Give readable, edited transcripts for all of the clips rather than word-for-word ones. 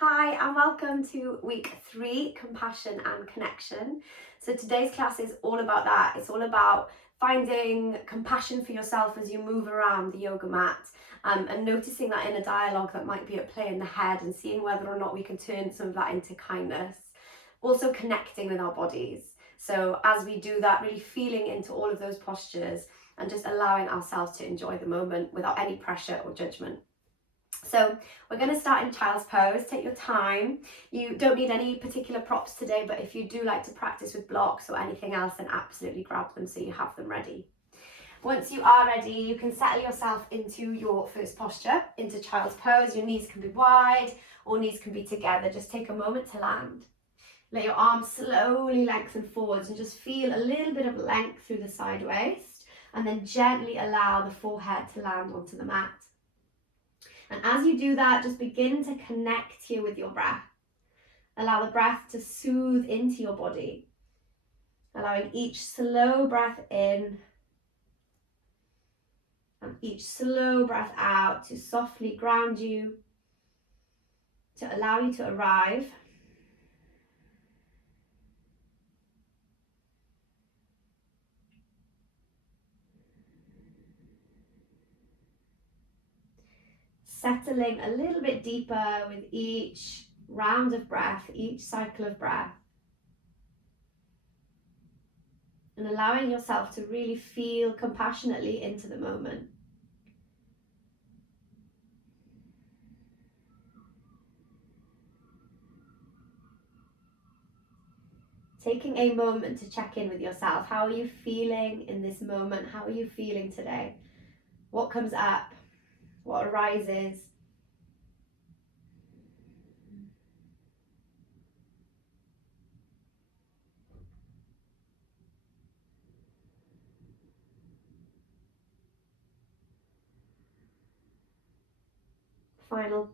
Hi and welcome to week 3, compassion and connection. So today's class is all about that. It's all about finding compassion for yourself as you move around the yoga mat, and noticing that inner dialogue that might be at play in the head and seeing whether or not we can turn some of that into kindness. Also connecting with our bodies. So as we do that, really feeling into all of those postures and just allowing ourselves to enjoy the moment without any pressure or judgment. So we're going to start in child's pose. Take your time. You don't need any particular props today, but if you do like to practice with blocks or anything else, then absolutely grab them so you have them ready. Once you are ready, you can settle yourself into your first posture, into child's pose. Your knees can be wide or knees can be together. Just take a moment to land. Let your arms slowly lengthen forwards and just feel a little bit of length through the side waist, and then gently allow the forehead to land onto the mat. And as you do that, just begin to connect here with your breath. Allow the breath to soothe into your body. Allowing each slow breath in and each slow breath out to softly ground you, to allow you to arrive. Settling a little bit deeper with each round of breath, each cycle of breath. And allowing yourself to really feel compassionately into the moment. Taking a moment to check in with yourself. How are you feeling in this moment? How are you feeling today? What comes up? What arises? Final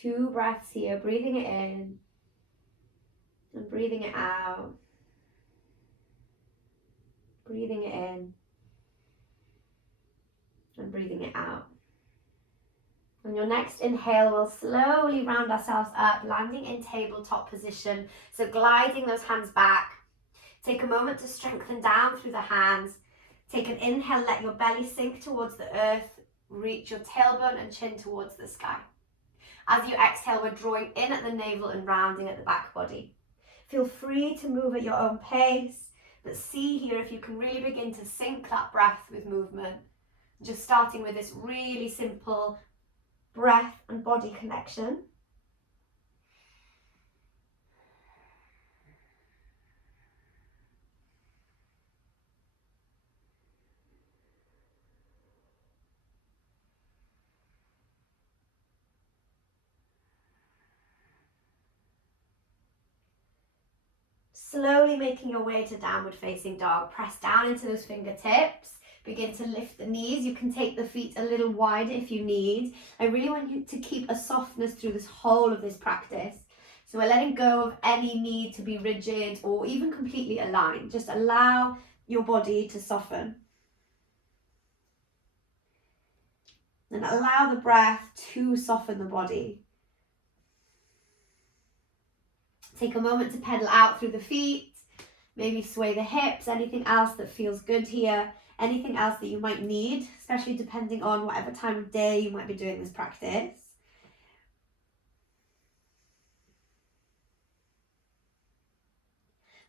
2 breaths here, breathing it in and breathing it out. Breathing it in and breathing it out. On your next inhale, we'll slowly round ourselves up, landing in tabletop position. So gliding those hands back. Take a moment to strengthen down through the hands. Take an inhale, let your belly sink towards the earth. Reach your tailbone and chin towards the sky. As you exhale, we're drawing in at the navel and rounding at the back body. Feel free to move at your own pace, but see here if you can really begin to sync that breath with movement. Just starting with this really simple breath and body connection. Slowly making your way to downward facing dog. Press down into those fingertips. Begin to lift the knees. You can take the feet a little wider if you need. I really want you to keep a softness through this whole of this practice. So we're letting go of any need to be rigid or even completely aligned. Just allow your body to soften. And allow the breath to soften the body. Take a moment to pedal out through the feet, maybe sway the hips, anything else that feels good here, anything else that you might need, especially depending on whatever time of day you might be doing this practice.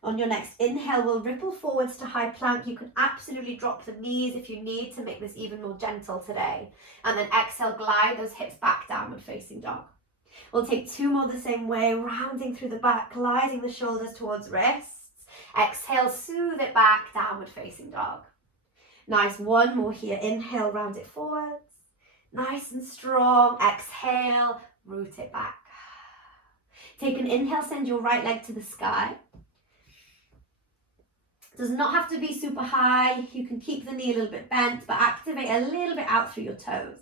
On your next inhale, we'll ripple forwards to high plank. You can absolutely drop the knees if you need to make this even more gentle today. And then exhale, glide those hips back, downward facing dog. We'll take 2 more the same way, rounding through the back, gliding the shoulders towards wrists. Exhale, soothe it back, downward facing dog. Nice, 1 more here. Inhale, round it forwards. Nice and strong. Exhale, root it back. Take an inhale, send your right leg to the sky. Does not have to be super high. You can keep the knee a little bit bent, but activate a little bit out through your toes.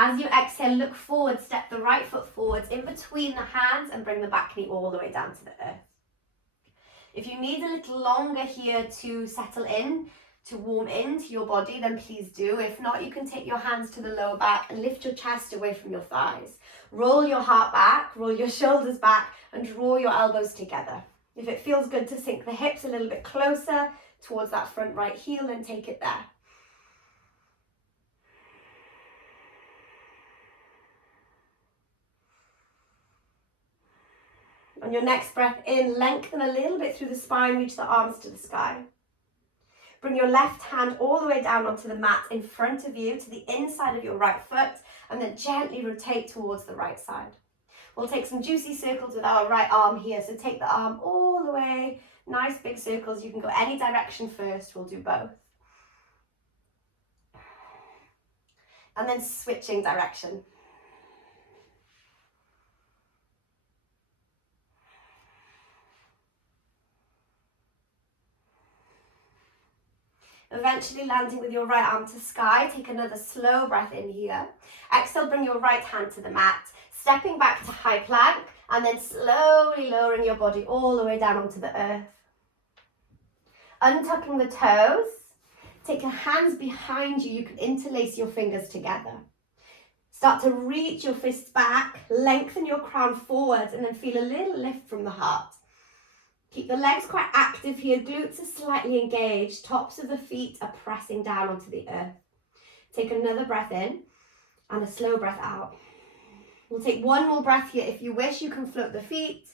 As you exhale, look forward, step the right foot forwards in between the hands and bring the back knee all the way down to the earth. If you need a little longer here to settle in, to warm into your body, then please do. If not, you can take your hands to the lower back and lift your chest away from your thighs. Roll your heart back, roll your shoulders back, and draw your elbows together. If it feels good to sink the hips a little bit closer towards that front right heel, then take it there. On your next breath in, lengthen a little bit through the spine, reach the arms to the sky. Bring your left hand all the way down onto the mat in front of you to the inside of your right foot, and then gently rotate towards the right side. We'll take some juicy circles with our right arm here, so take the arm all the way, nice big circles. You can go any direction first, we'll do both. And then switching direction. Eventually landing with your right arm to sky. Take another slow breath in here. Exhale, bring your right hand to the mat, stepping back to high plank, and then slowly lowering your body all the way down onto the earth. Untucking the toes. Take your hands behind you. You can interlace your fingers together. Start to reach your fists back, lengthen your crown forwards, and then feel a little lift from the heart. Keep the legs quite active here, glutes are slightly engaged, tops of the feet are pressing down onto the earth. Take another breath in and a slow breath out. We'll take one more breath here. If you wish, you can float the feet,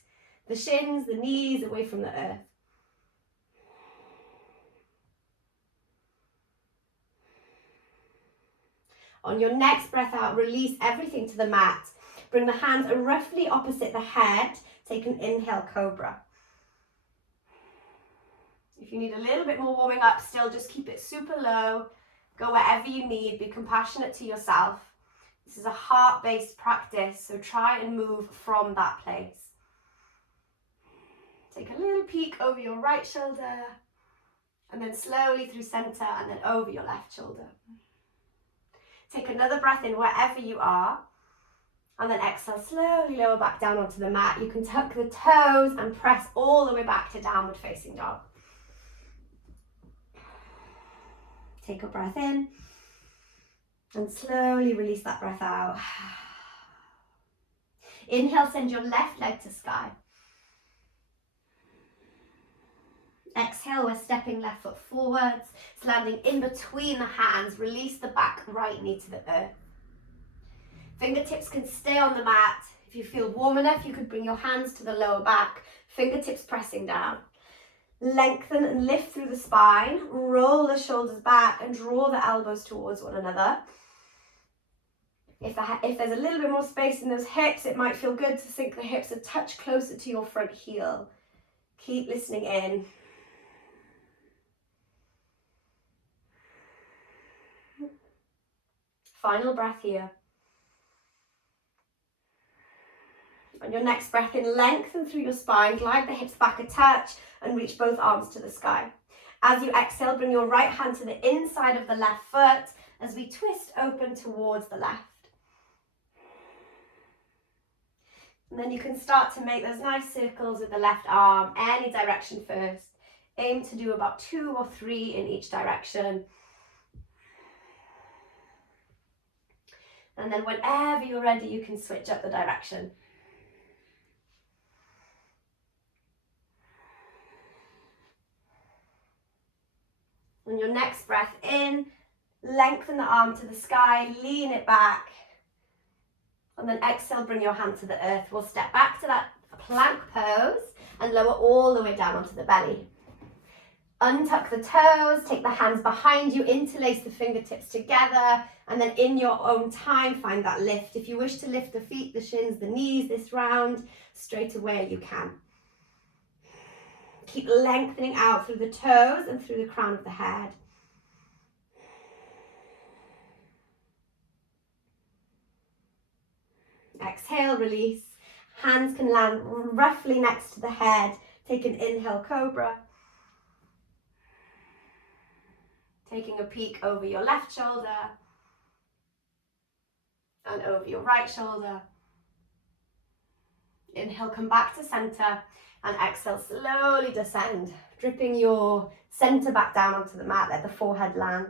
the shins, the knees away from the earth. On your next breath out, release everything to the mat. Bring the hands roughly opposite the head. Take an inhale, cobra. If you need a little bit more warming up still, just keep it super low. Go wherever you need. Be compassionate to yourself. This is a heart-based practice, so try and move from that place. Take a little peek over your right shoulder, and then slowly through center, and then over your left shoulder. Take another breath in wherever you are, and then exhale, slowly lower back down onto the mat. You can tuck the toes and press all the way back to downward facing dog. Take a breath in and slowly release that breath out. Inhale, send your left leg to sky. Exhale, we're stepping left foot forwards. It's landing in between the hands. Release the back right knee to the earth. Fingertips can stay on the mat. If you feel warm enough, you could bring your hands to the lower back. Fingertips pressing down. Lengthen and lift through the spine, roll the shoulders back and draw the elbows towards one another. If there's a little bit more space in those hips, it might feel good to sink the hips a touch closer to your front heel. Keep listening in. Final breath here. On your next breath in, lengthen through your spine, glide the hips back a touch and reach both arms to the sky. As you exhale, bring your right hand to the inside of the left foot as we twist open towards the left. And then you can start to make those nice circles with the left arm, any direction first. Aim to do about 2 or 3 in each direction. And then whenever you're ready, you can switch up the direction. On your next breath in, lengthen the arm to the sky, lean it back. And then exhale, bring your hand to the earth. We'll step back to that plank pose and lower all the way down onto the belly. Untuck the toes, take the hands behind you, interlace the fingertips together, and then in your own time, find that lift. If you wish to lift the feet, the shins, the knees this round, straight away you can. Keep lengthening out through the toes and through the crown of the head. Exhale, release. Hands can land roughly next to the head. Take an inhale, cobra. Taking a peek over your left shoulder and over your right shoulder. Inhale, come back to center, and exhale, slowly descend. dripping your center back down onto the mat, let the forehead land.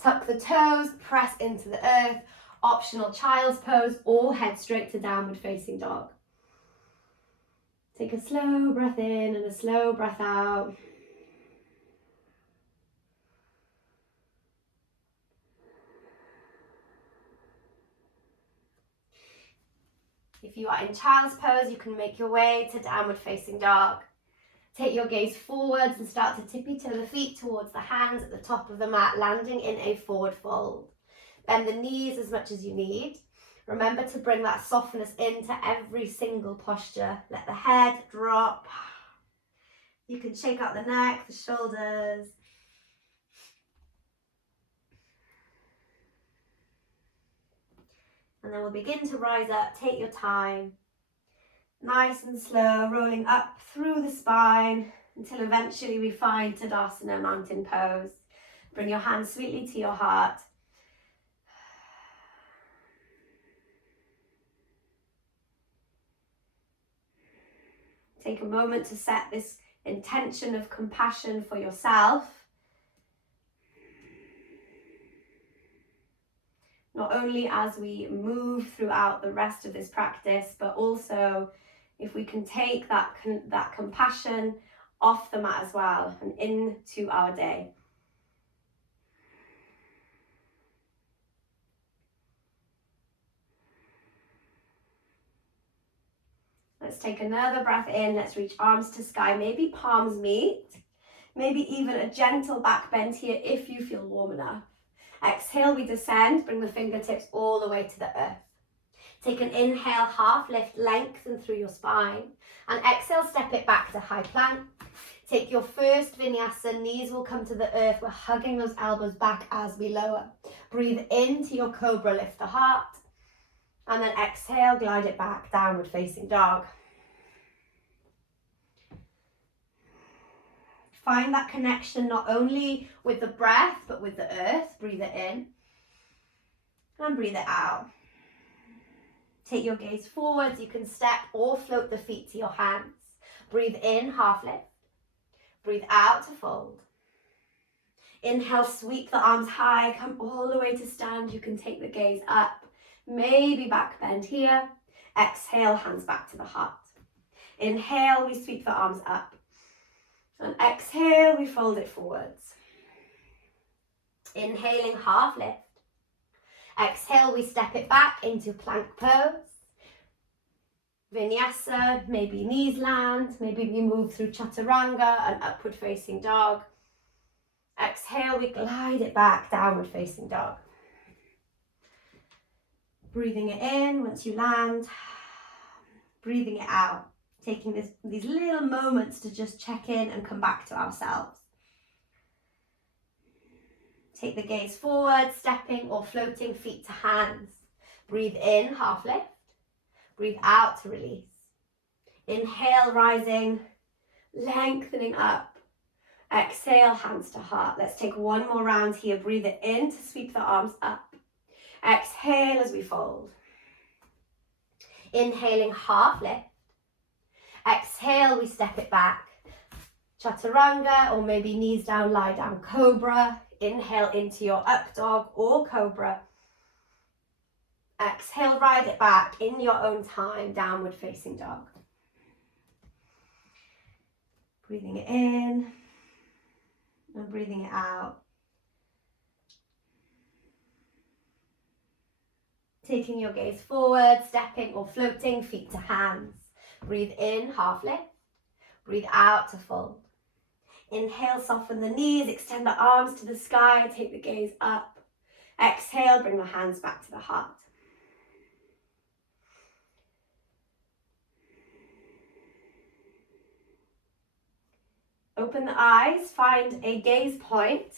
Tuck the toes, press into the earth, optional child's pose or head straight to downward facing dog. Take a slow breath in and a slow breath out. If you are in child's pose, you can make your way to downward facing dog. Take your gaze forwards and start to tippy toe the feet towards the hands at the top of the mat, landing in a forward fold. Bend the knees as much as you need. Remember to bring that softness into every single posture. Let the head drop. You can shake out the neck, the shoulders. And then we'll begin to rise up. Take your time. Nice and slow, rolling up through the spine until eventually we find Tadasana, mountain pose. Bring your hands sweetly to your heart. Take a moment to set this intention of compassion for yourself. Not only as we move throughout the rest of this practice, but also if we can take that compassion off the mat as well and into our day. Let's take another breath in. Let's reach arms to sky. Maybe palms meet. Maybe even a gentle back bend here if you feel warm enough. Exhale, we descend. Bring the fingertips all the way to the earth. Take an inhale, half lift, lengthen through your spine. And exhale, step it back to high plank. Take your first vinyasa, knees will come to the earth. We're hugging those elbows back as we lower. Breathe into your cobra, lift the heart. And then exhale, glide it back, downward facing dog. Find that connection not only with the breath, but with the earth. Breathe it in and breathe it out. Take your gaze forwards. You can step or float the feet to your hands. Breathe in, half lift. Breathe out to fold. Inhale, sweep the arms high. Come all the way to stand. You can take the gaze up. Maybe back bend here. Exhale, hands back to the heart. Inhale, we sweep the arms up. And exhale, we fold it forwards. Inhaling, half lift. Exhale, we step it back into plank pose. Vinyasa, maybe knees land. Maybe we move through chaturanga and upward facing dog. Exhale, we glide it back, downward facing dog. Breathing it in once you land. Breathing it out. Taking these little moments to just check in and come back to ourselves. Take the gaze forward, stepping or floating feet to hands. Breathe in, half lift. Breathe out to release. Inhale, rising, lengthening up. Exhale, hands to heart. Let's take one more round here. Breathe it in to sweep the arms up. Exhale as we fold. Inhaling, half lift. Exhale, we step it back. Chaturanga, or maybe knees down, lie down, cobra. Inhale into your up dog or cobra. Exhale, ride it back in your own time, downward facing dog. Breathing it in and breathing it out. Taking your gaze forward, stepping or floating, feet to hands. Breathe in, half lift. Breathe out to fold. Inhale, soften the knees, extend the arms to the sky, take the gaze up. Exhale, bring the hands back to the heart. Open the eyes, find a gaze point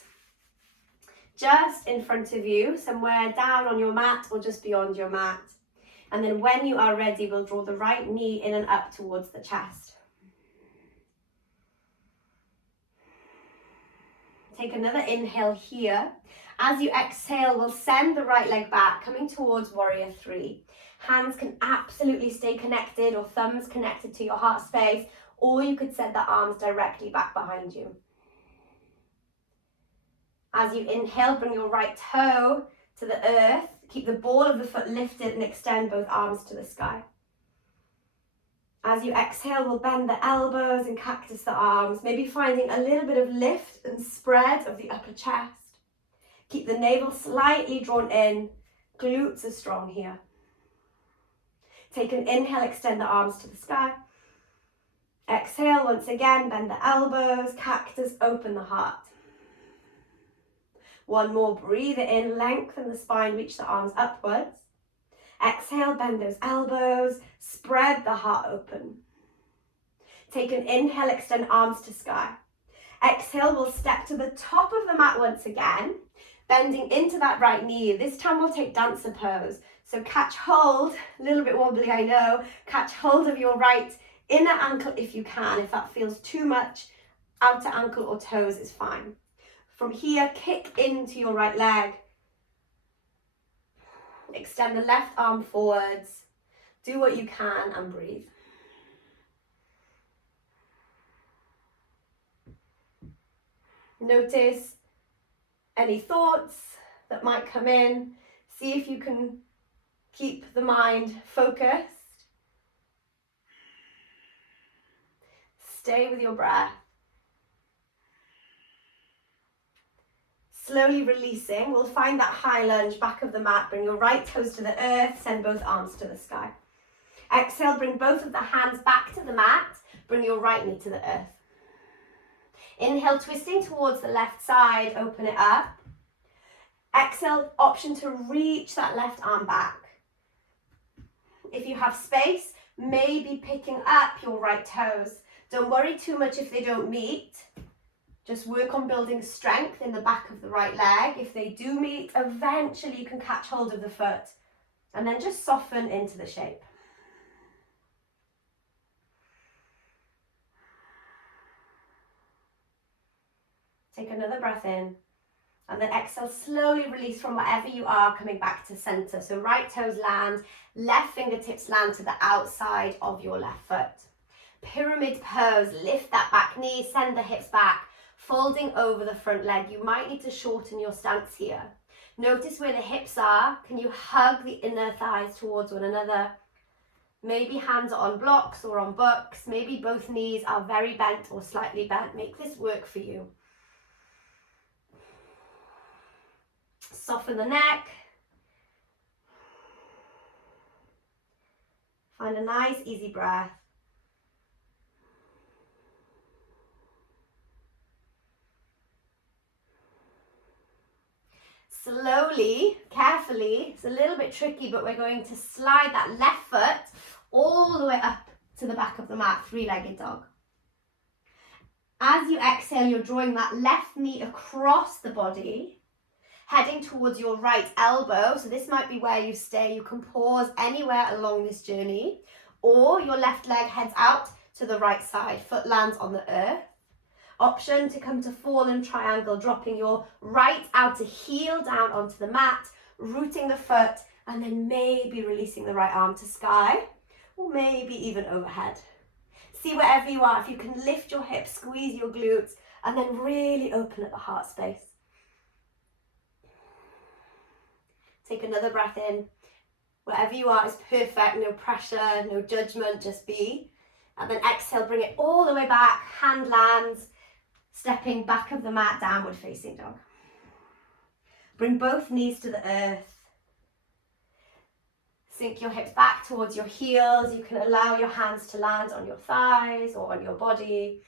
just in front of you, somewhere down on your mat or just beyond your mat. And then when you are ready, we'll draw the right knee in and up towards the chest. Take another inhale here. As you exhale, we'll send the right leg back, coming towards warrior three. Hands can absolutely stay connected or thumbs connected to your heart space, or you could send the arms directly back behind you. As you inhale, bring your right toe to the earth. Keep the ball of the foot lifted and extend both arms to the sky. As you exhale, we'll bend the elbows and cactus the arms, maybe finding a little bit of lift and spread of the upper chest. Keep the navel slightly drawn in. Glutes are strong here. Take an inhale, extend the arms to the sky. Exhale once again, bend the elbows, cactus, open the heart. One more, breathe it in, lengthen the spine, reach the arms upwards. Exhale, bend those elbows, spread the heart open. Take an inhale, extend arms to sky. Exhale, we'll step to the top of the mat once again, bending into that right knee. This time we'll take dancer pose. So catch hold, a little bit wobbly I know, catch hold of your right inner ankle if you can. If that feels too much, outer ankle or toes is fine. From here, kick into your right leg. Extend the left arm forwards. Do what you can and breathe. Notice any thoughts that might come in. See if you can keep the mind focused. Stay with your breath. Slowly releasing, we'll find that high lunge, back of the mat. Bring your right toes to the earth, send both arms to the sky. Exhale, bring both of the hands back to the mat. Bring your right knee to the earth. Inhale, twisting towards the left side, open it up. Exhale, option to reach that left arm back. If you have space, maybe picking up your right toes. Don't worry too much if they don't meet. Just work on building strength in the back of the right leg. If they do meet, eventually you can catch hold of the foot and then just soften into the shape. Take another breath in and then exhale, slowly release from wherever you are, coming back to center. So right toes land, left fingertips land to the outside of your left foot. Pyramid pose, lift that back knee, send the hips back. Folding over the front leg, you might need to shorten your stance here. Notice where the hips are. Can you hug the inner thighs towards one another? Maybe hands are on blocks or on books. Maybe both knees are very bent or slightly bent. Make this work for you. Soften the neck. Find a nice, easy breath. Slowly, carefully, it's a little bit tricky, but we're going to slide that left foot all the way up to the back of the mat, three-legged dog. As you exhale, you're drawing that left knee across the body, heading towards your right elbow. So this might be where you stay. You can pause anywhere along this journey, or your left leg heads out to the right side, foot lands on the earth. Option to come to fallen triangle, dropping your right outer heel down onto the mat, rooting the foot, and then maybe releasing the right arm to sky, or maybe even overhead. See wherever you are, if you can lift your hips, squeeze your glutes, and then really open at the heart space. Take another breath in. Wherever you are is perfect, no pressure, no judgment, just be. And then exhale, bring it all the way back, hand lands, stepping back of the mat, downward facing dog. Bring both knees to the earth. Sink your hips back towards your heels. You can allow your hands to land on your thighs or on your body.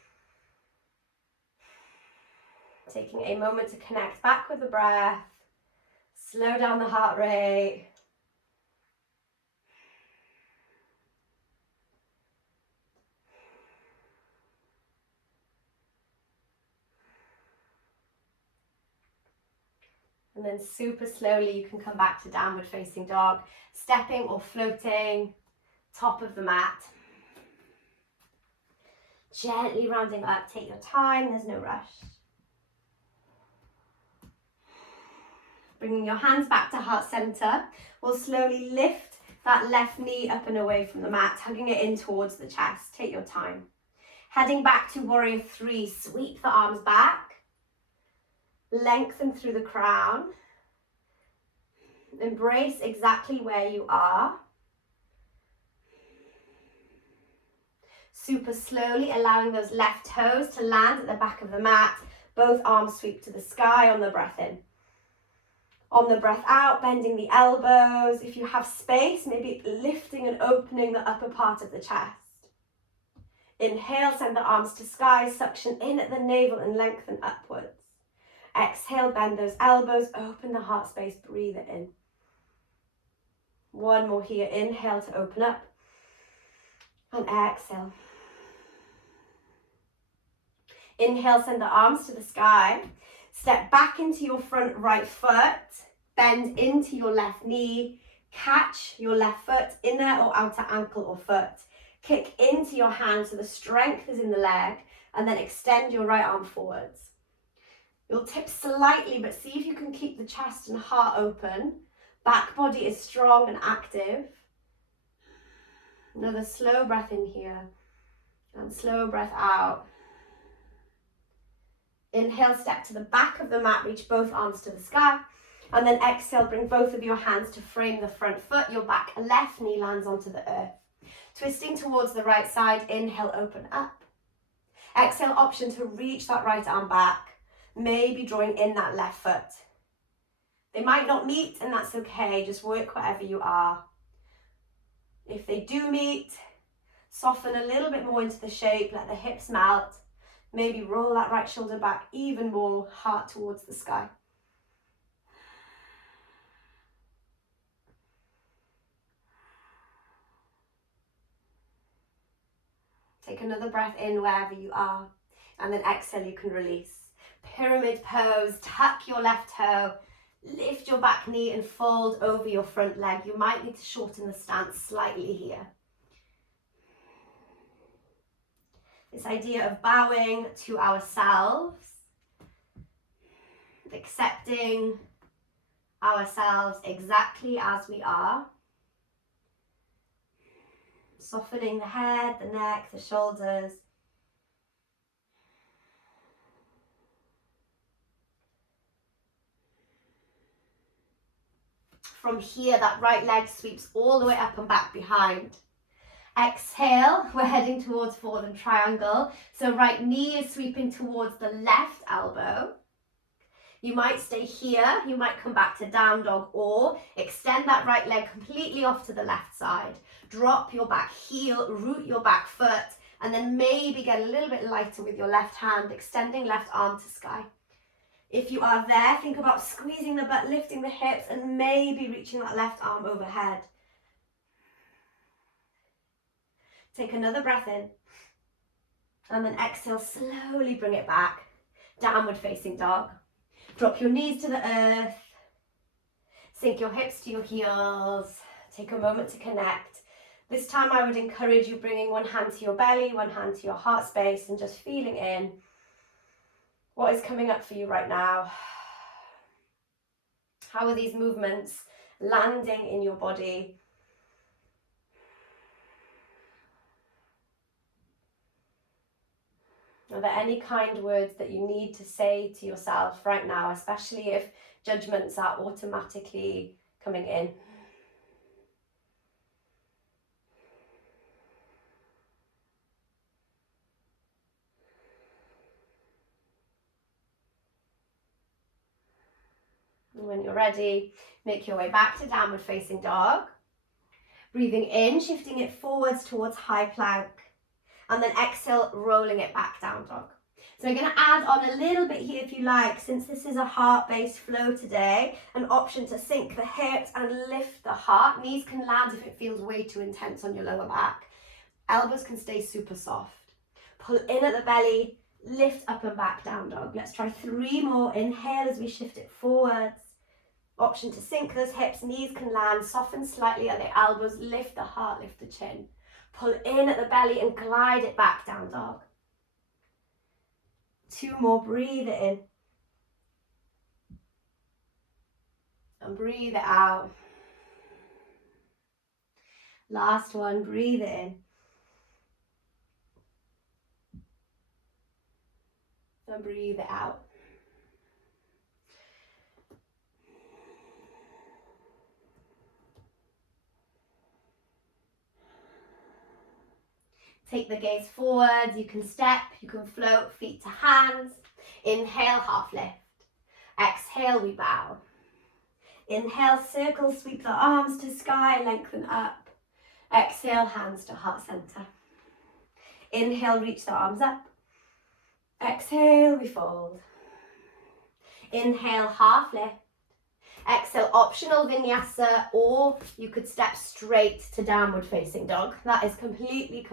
Taking a moment to connect back with the breath. Slow down the heart rate. And then super slowly you can come back to downward facing dog, stepping or floating, top of the mat. Gently rounding up, take your time, there's no rush. Bringing your hands back to heart center, we'll slowly lift that left knee up and away from the mat, hugging it in towards the chest. Take your time. Heading back to warrior three, sweep the arms back. Lengthen through the crown. Embrace exactly where you are. Super slowly, allowing those left toes to land at the back of the mat. Both arms sweep to the sky on the breath in. On the breath out, bending the elbows. If you have space, maybe lifting and opening the upper part of the chest. Inhale, send the arms to sky, suction in at the navel and lengthen upwards. Exhale, bend those elbows, open the heart space, breathe it in. One more here, inhale to open up, and exhale. Inhale, send the arms to the sky. Step back into your front right foot, bend into your left knee, catch your left foot, inner or outer ankle or foot. Kick into your hand so the strength is in the leg, and then extend your right arm forwards. You'll tip slightly, but see if you can keep the chest and heart open. Back body is strong and active. Another slow breath in here, and slow breath out. Inhale, step to the back of the mat, reach both arms to the sky. And then exhale, bring both of your hands to frame the front foot. Your back left knee lands onto the earth. Twisting towards the right side, inhale, open up. Exhale, option to reach that right arm back. Maybe drawing in that left foot. They might not meet, and that's okay. Just work wherever you are. If they do meet, soften a little bit more into the shape, let the hips melt. Maybe roll that right shoulder back even more, heart towards the sky. Take another breath in wherever you are, and then exhale, you can release. Pyramid pose, tuck your left toe, lift your back knee and fold over your front leg. You might need to shorten the stance slightly here. This idea of bowing to ourselves, accepting ourselves exactly as we are, softening the head, the neck, the shoulders. From here, that right leg sweeps all the way up and back behind. Exhale, we're heading towards forward and triangle. So right knee is sweeping towards the left elbow. You might stay here, you might come back to down dog, or extend that right leg completely off to the left side. Drop your back heel, root your back foot, and then maybe get a little bit lighter with your left hand, extending left arm to sky. If you are there, think about squeezing the butt, lifting the hips, and maybe reaching that left arm overhead. Take another breath in, and then exhale, slowly bring it back. Downward facing dog. Drop your knees to the earth. Sink your hips to your heels. Take a moment to connect. This time I would encourage you bringing one hand to your belly, one hand to your heart space, and just feeling in what is coming up for you right now. How are these movements landing in your body? Are there any kind words that you need to say to yourself right now, especially if judgments are automatically coming in? And when you're ready, make your way back to downward facing dog. Breathing in, shifting it forwards towards high plank. And then exhale, rolling it back down dog. So I'm going to add on a little bit here if you like, since this is a heart-based flow today, an option to sink the hips and lift the heart. Knees can land if it feels way too intense on your lower back. Elbows can stay super soft. Pull in at the belly, lift up and back down dog. Let's try 3 more. Inhale as we shift it forwards. Option to sink those hips, knees can land, soften slightly at the elbows, lift the heart, lift the chin. Pull in at the belly and glide it back down dog. 2 more, breathe it in. And breathe it out. Last one, breathe it in. and breathe it out. Take the gaze forward, you can step, you can float, feet to hands. Inhale, half lift. Exhale, we bow. Inhale, circle, sweep the arms to sky, lengthen up. Exhale, hands to heart center. Inhale, reach the arms up. Exhale, we fold. Inhale, half lift. Exhale, optional vinyasa, or you could step straight to downward facing dog. That is completely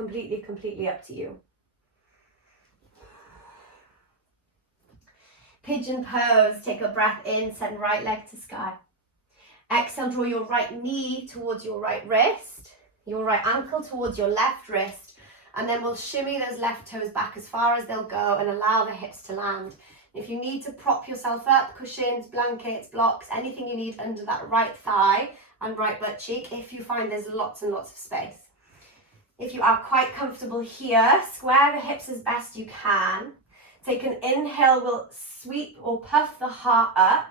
up to you. Pigeon pose, take a breath in, send right leg to sky. Exhale, draw your right knee towards your right wrist, your right ankle towards your left wrist, and then we'll shimmy those left toes back as far as they'll go and allow the hips to land. If you need to prop yourself up, cushions, blankets, blocks, anything you need under that right thigh and right butt cheek, if you find there's lots and lots of space. If you are quite comfortable here, square the hips as best you can. Take an inhale, we'll sweep or puff the heart up.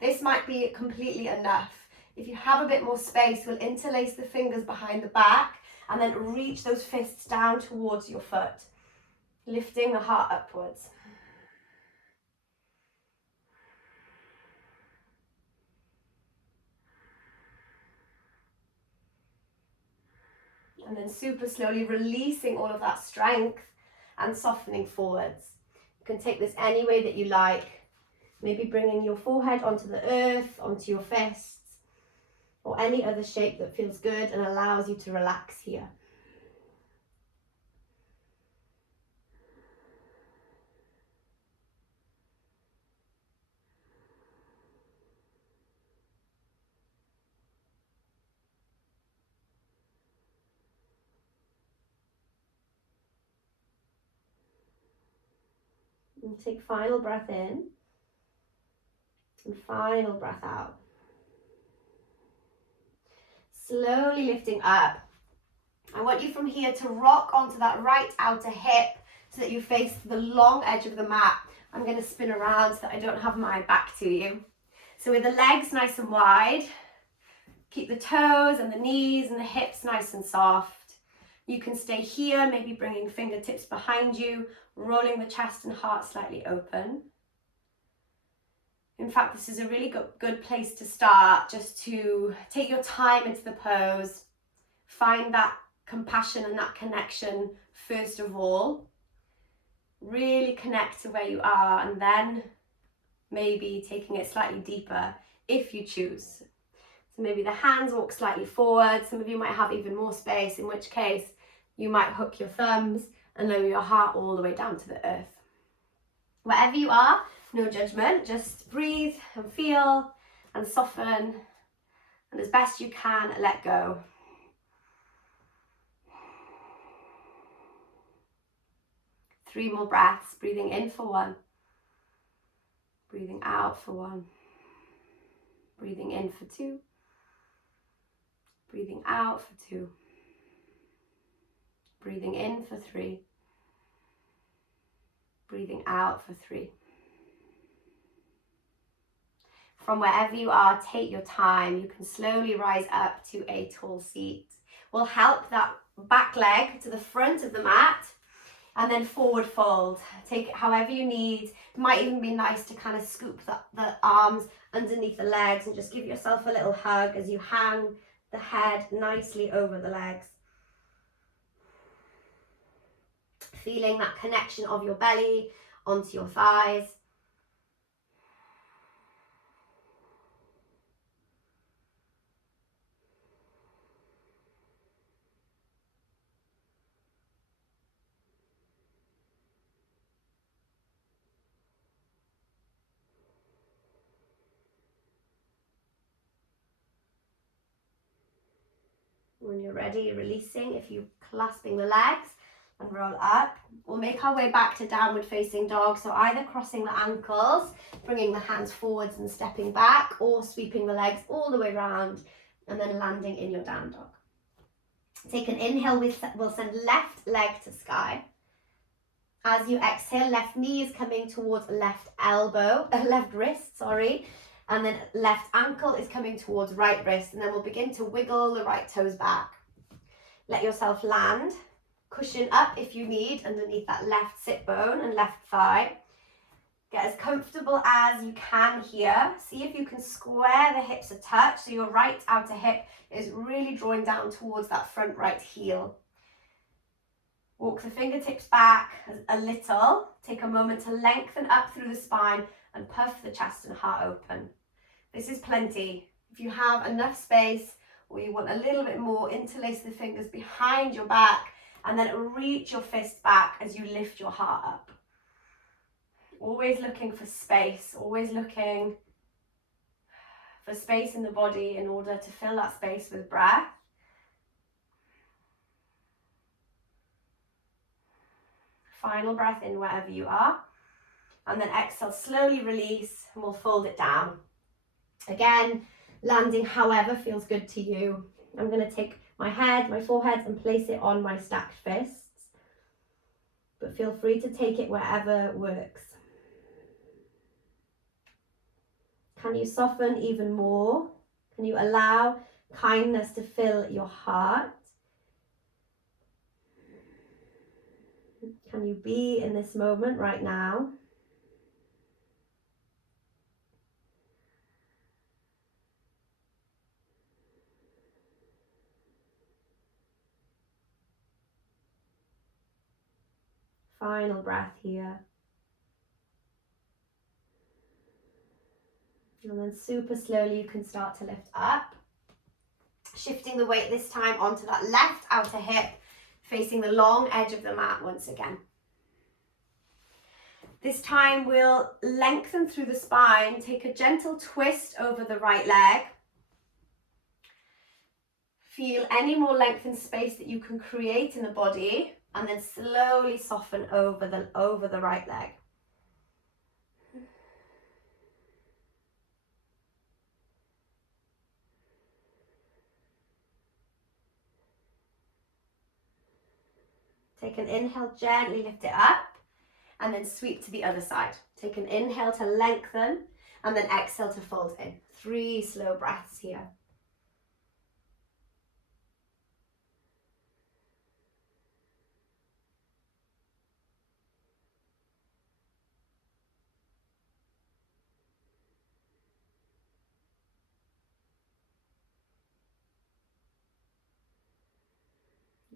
This might be completely enough. If you have a bit more space, we'll interlace the fingers behind the back and then reach those fists down towards your foot, lifting the heart upwards. And then super slowly releasing all of that strength and softening forwards. You can take this any way that you like. Maybe bringing your forehead onto the earth, onto your fists, or any other shape that feels good and allows you to relax here. And take final breath in and final breath out. Slowly lifting up. I want you from here to rock onto that right outer hip so that you face the long edge of the mat. I'm going to spin around so that I don't have my back to you. So with the legs nice and wide, keep the toes and the knees and the hips nice and soft. You can stay here, maybe bringing fingertips behind you, rolling the chest and heart slightly open. In fact, this is a really good place to start, just to take your time into the pose, find that compassion and that connection first of all. Really connect to where you are, and then maybe taking it slightly deeper if you choose. So maybe the hands walk slightly forward. Some of you might have even more space, in which case you might hook your thumbs and lower your heart all the way down to the earth. Wherever you are, no judgment, just breathe and feel and soften, and as best you can, let go. Three more breaths, breathing in for one, breathing out for one, breathing in for two, breathing out for two, breathing in for three, breathing out for three. From wherever you are, take your time. You can slowly rise up to a tall seat. We'll help that back leg to the front of the mat and then forward fold. Take it however you need. It might even be nice to kind of scoop the arms underneath the legs and just give yourself a little hug as you hang the head nicely over the legs. Feeling that connection of your belly onto your thighs. When you're ready, releasing, if you're clasping the legs and roll up. We'll make our way back to downward facing dog. So either crossing the ankles, bringing the hands forwards and stepping back, or sweeping the legs all the way around and then landing in your down dog. Take an inhale, we'll send left leg to sky. As you exhale, left knee is coming towards left elbow, left wrist, sorry. And then left ankle is coming towards right wrist. And then we'll begin to wiggle the right toes back. Let yourself land. Cushion up if you need underneath that left sit bone and left thigh. Get as comfortable as you can here. See if you can square the hips a touch. So your right outer hip is really drawing down towards that front right heel. Walk the fingertips back a little. Take a moment to lengthen up through the spine and puff the chest and heart open. This is plenty. If you have enough space or you want a little bit more, interlace the fingers behind your back and then reach your fist back as you lift your heart up. Always looking for space, always looking for space in the body in order to fill that space with breath. Final breath in wherever you are. And then exhale, slowly release, and we'll fold it down. Again, landing however feels good to you. I'm going to take my head, my forehead, and place it on my stacked fists. But feel free to take it wherever works. Can you soften even more? Can you allow kindness to fill your heart? Can you be in this moment right now? Final breath here. And then super slowly you can start to lift up. Shifting the weight this time onto that left outer hip, facing the long edge of the mat once again. This time we'll lengthen through the spine, take a gentle twist over the right leg. Feel any more lengthened space that you can create in the body, and then slowly soften over the right leg. Take an inhale, gently lift it up, and then sweep to the other side. Take an inhale to lengthen, and then exhale to fold in. 3 slow breaths here.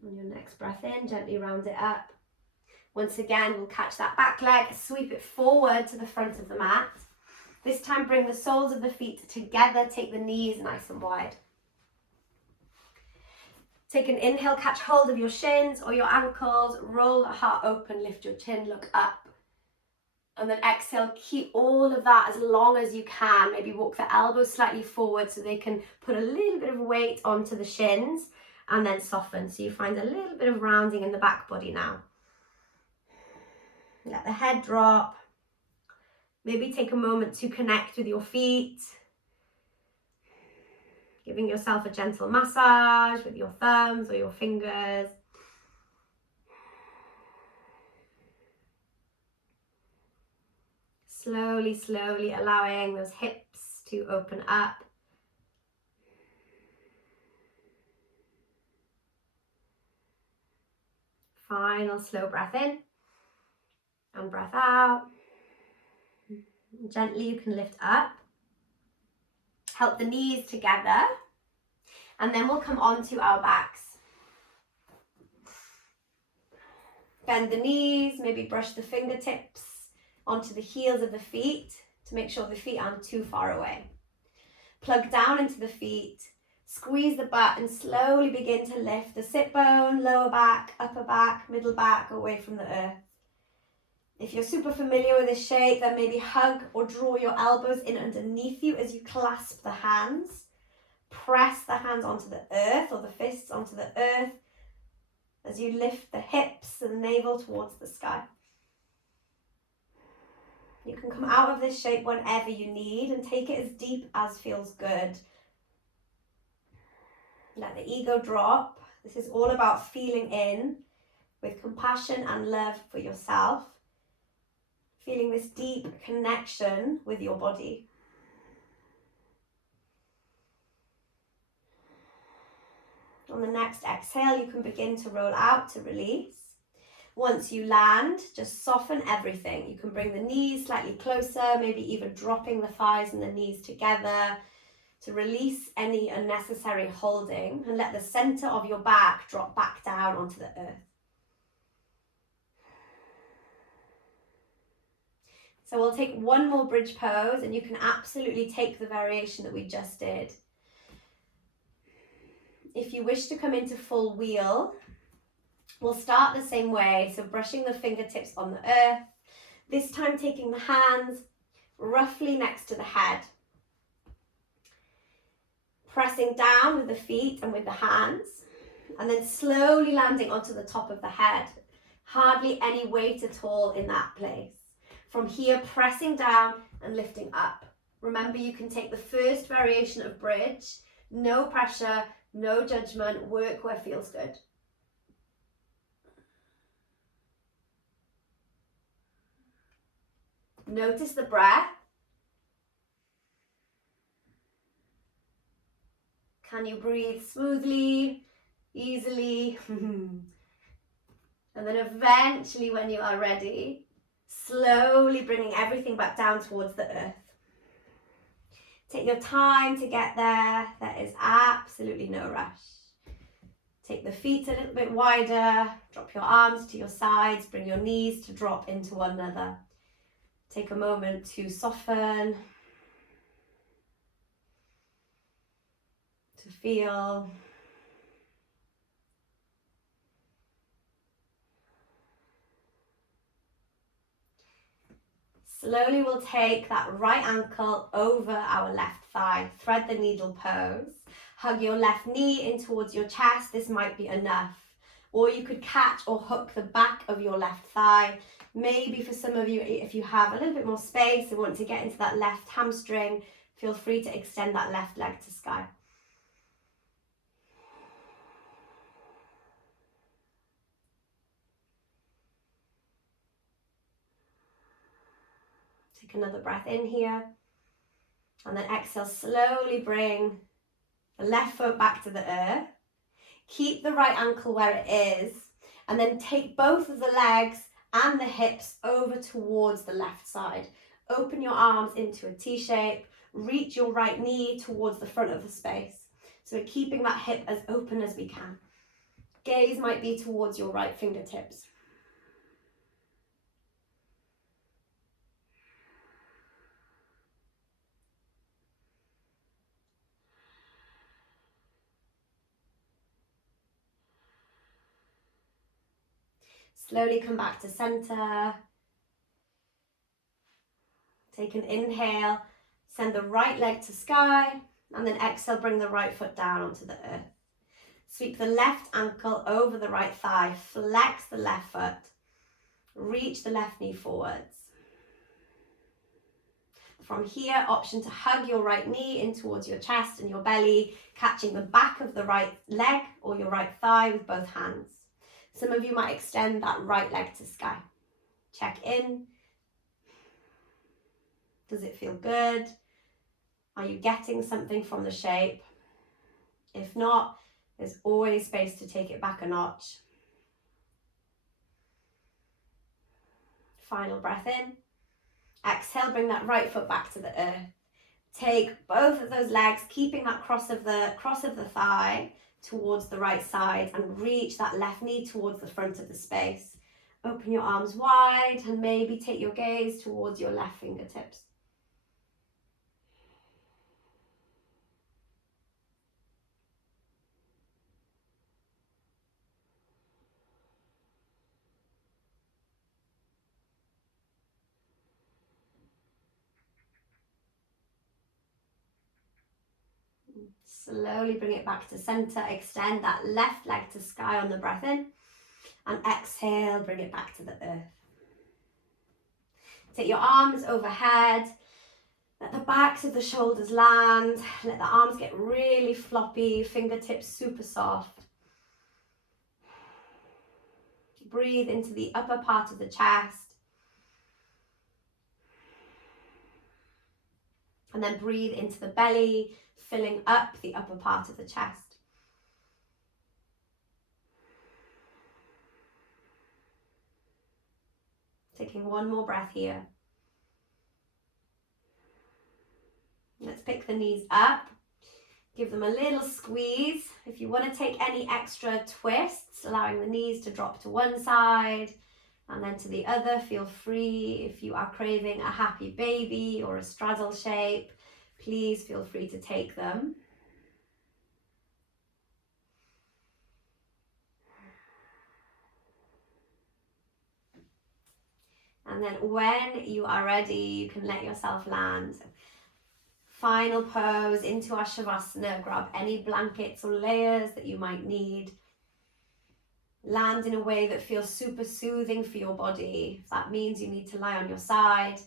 On your next breath in, gently round it up. Once again, we'll catch that back leg, sweep it forward to the front of the mat. This time, bring the soles of the feet together, take the knees nice and wide. Take an inhale, catch hold of your shins or your ankles, roll the heart open, lift your chin, look up. And then exhale, keep all of that as long as you can. Maybe walk the elbows slightly forward so they can put a little bit of weight onto the shins. And then soften, so you find a little bit of rounding in the back body now. Let the head drop. Maybe take a moment to connect with your feet. Giving yourself a gentle massage with your thumbs or your fingers. Slowly, slowly allowing those hips to open up. Final slow breath in and breath out. Gently you can lift up. Help the knees together. And then we'll come onto our backs. Bend the knees, maybe brush the fingertips onto the heels of the feet to make sure the feet aren't too far away. Plug down into the feet. Squeeze the butt and slowly begin to lift the sit bone, lower back, upper back, middle back away from the earth. If you're super familiar with this shape, then maybe hug or draw your elbows in underneath you as you clasp the hands. Press the hands onto the earth or the fists onto the earth as you lift the hips and the navel towards the sky. You can come out of this shape whenever you need and take it as deep as feels good. Let the ego drop. This is all about feeling in, with compassion and love for yourself, feeling this deep connection with your body. On the next exhale, you can begin to roll out to release. Once you land, just soften everything. You can bring the knees slightly closer, maybe even dropping the thighs and the knees together to release any unnecessary holding, and let the center of your back drop back down onto the earth. So we'll take one more bridge pose, and you can absolutely take the variation that we just did. If you wish to come into full wheel, we'll start the same way, so brushing the fingertips on the earth, this time taking the hands roughly next to the head. Pressing down with the feet and with the hands, and then slowly landing onto the top of the head. Hardly any weight at all in that place. From here, pressing down and lifting up. Remember, you can take the first variation of bridge, no pressure, no judgment, work where feels good. Notice the breath. Can you breathe smoothly, easily? And then eventually, when you are ready, slowly bringing everything back down towards the earth. Take your time to get there. There is absolutely no rush. Take the feet a little bit wider. Drop your arms to your sides. Bring your knees to drop into one another. Take a moment to soften, to feel. Slowly we'll take that right ankle over our left thigh. Thread the needle pose. Hug your left knee in towards your chest. This might be enough. Or you could catch or hook the back of your left thigh. Maybe for some of you, if you have a little bit more space and want to get into that left hamstring, feel free to extend that left leg to sky. Take another breath in here. And then exhale, slowly bring the left foot back to the earth. Keep the right ankle where it is. And then take both of the legs and the hips over towards the left side. Open your arms into a T shape. Reach your right knee towards the front of the space. So we're keeping that hip as open as we can. Gaze might be towards your right fingertips. Slowly come back to center. Take an inhale, send the right leg to sky, and then exhale, bring the right foot down onto the earth. Sweep the left ankle over the right thigh, flex the left foot, reach the left knee forwards. From here, option to hug your right knee in towards your chest and your belly, catching the back of the right leg or your right thigh with both hands. Some of you might extend that right leg to sky. Check in. Does it feel good? Are you getting something from the shape? If not, there's always space to take it back a notch. Final breath in. Exhale, bring that right foot back to the earth. Take both of those legs, keeping that cross of the thigh towards the right side, and reach that left knee towards the front of the space. Open your arms wide and maybe take your gaze towards your left fingertips. Slowly bring it back to center. Extend that left leg to sky on the breath in. And exhale, bring it back to the earth. Take your arms overhead. Let the backs of the shoulders land. Let the arms get really floppy. Fingertips super soft. breathe into the upper part of the chest. And then breathe into the belly, filling up the upper part of the chest. Taking one more breath here. Let's pick the knees up. Give them a little squeeze. If you want to take any extra twists, allowing the knees to drop to one side and then to the other, feel free. If you are craving a happy baby or a straddle shape, please feel free to take them. And then when you are ready, you can let yourself land. Final pose into our Shavasana. Grab any blankets or layers that you might need. Land in a way that feels super soothing for your body. If that means you need to lie on your side,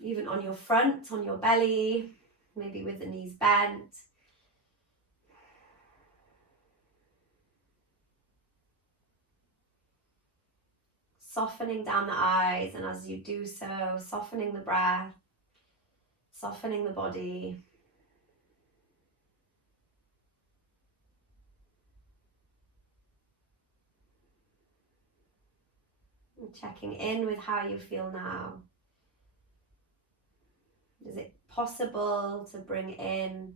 even on your front, on your belly, maybe with the knees bent. Softening down the eyes, and as you do so, softening the breath, softening the body. And checking in with how you feel now. Is it possible to bring in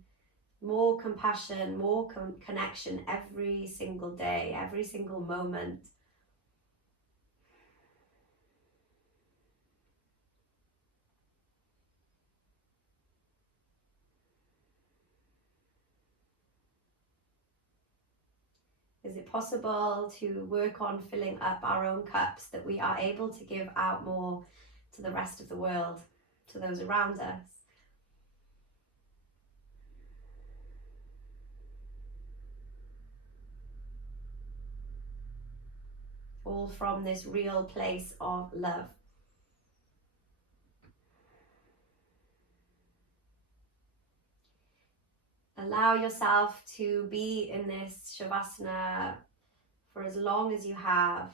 more compassion, more connection every single day, every single moment? Is it possible to work on filling up our own cups, that we are able to give out more to the rest of the world, to those around us? All from this real place of love. Allow yourself to be in this Shavasana for as long as you have.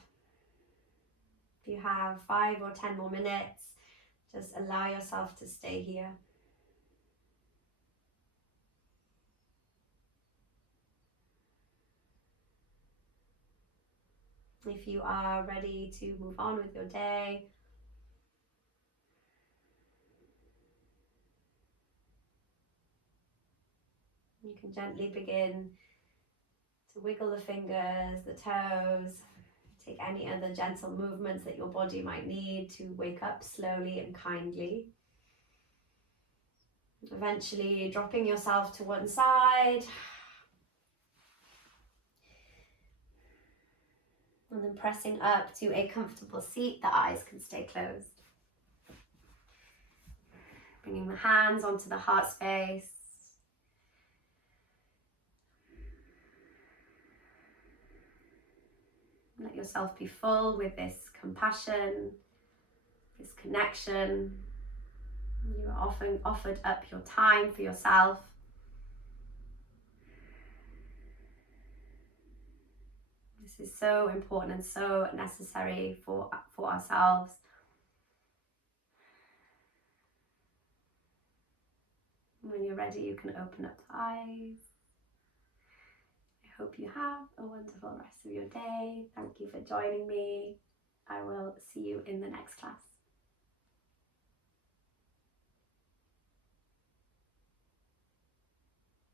If you have 5 or 10 more minutes, just allow yourself to stay here. If you are ready to move on with your day, you can gently begin to wiggle the fingers, the toes, take any other gentle movements that your body might need to wake up slowly and kindly. Eventually dropping yourself to one side. And then pressing up to a comfortable seat, the eyes can stay closed. Bringing the hands onto the heart space. Let yourself be full with this compassion, this connection. You are often offered up your time for yourself. This is so important and so necessary for ourselves. When you're ready, you can open up the eyes. I hope you have a wonderful rest of your day. Thank you for joining me. I will see you in the next class.